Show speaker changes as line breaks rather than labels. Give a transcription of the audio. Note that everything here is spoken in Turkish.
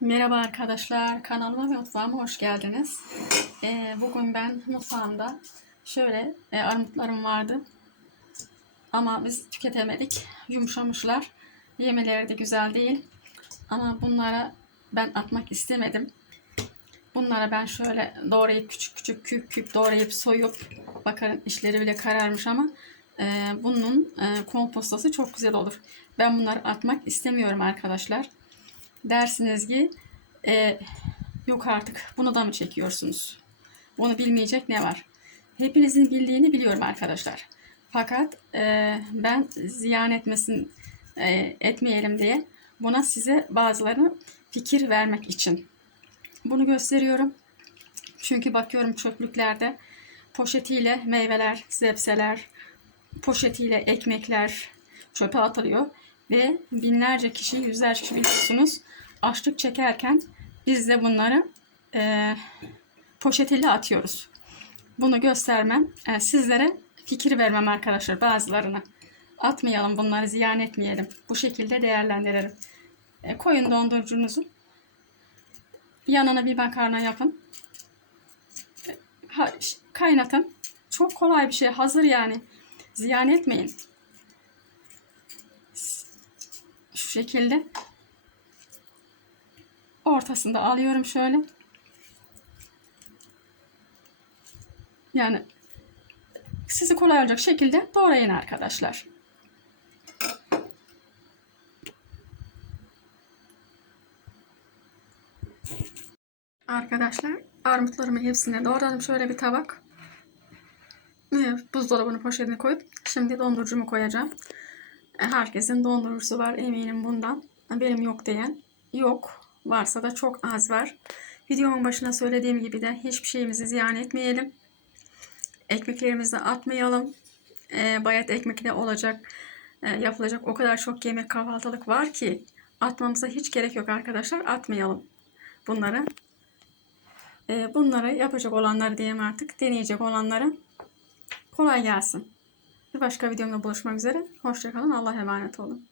Merhaba arkadaşlar, kanalıma ve mutfağıma hoş geldiniz. Ee, bugün ben mutfağımda şöyle e, armutlarım vardı. Ama biz tüketemedik. Yumuşamışlar. Yemeleri de güzel değil. Ama bunlara ben atmak istemedim. Bunlara ben şöyle doğrayıp küçük küçük küp küp doğrayıp soyup bakın işleri bile kararmış ama e, bunun e, kompostası çok güzel olur. Ben bunları atmak istemiyorum arkadaşlar dersiniz ki e, yok artık bunu da mı çekiyorsunuz? Onu bilmeyecek ne var? Hepinizin bildiğini biliyorum arkadaşlar. Fakat e, ben ziyan etmesin e, etmeyelim diye buna size bazılarını fikir vermek için bunu gösteriyorum. Çünkü bakıyorum çöplüklerde poşetiyle meyveler, sebzeler, poşetiyle ekmekler çöpe atılıyor ve binlerce kişi, yüzlerce kişi biliyorsunuz açlık çekerken biz de bunları e, poşetiyle atıyoruz. Bunu göstermem, e, sizlere fikir vermem arkadaşlar bazılarına. Atmayalım bunları, ziyan etmeyelim. Bu şekilde değerlendirelim. E, koyun dondurucunuzu. Yanına bir makarna yapın. E, kaynatın. Çok kolay bir şey. Hazır yani. Ziyan etmeyin. Şekilde ortasında alıyorum şöyle. Yani sizi kolay olacak şekilde doğrayın arkadaşlar. Arkadaşlar armutlarımı hepsine doğradım. Şöyle bir tabak. Buzdolabını poşetine koyup şimdi dondurucumu koyacağım. Herkesin dondurucusu var eminim bundan. Benim yok diyen yok. Varsa da çok az var. Videonun başına söylediğim gibi de hiçbir şeyimizi ziyan etmeyelim. Ekmeklerimizi atmayalım. E, bayat ekmekle olacak, e, yapılacak o kadar çok yemek kahvaltılık var ki atmamıza hiç gerek yok arkadaşlar. Atmayalım bunları. E, bunları yapacak olanlar diyeyim artık. Deneyecek olanlara kolay gelsin. Bir başka videomda buluşmak üzere. Hoşçakalın. Allah'a emanet olun.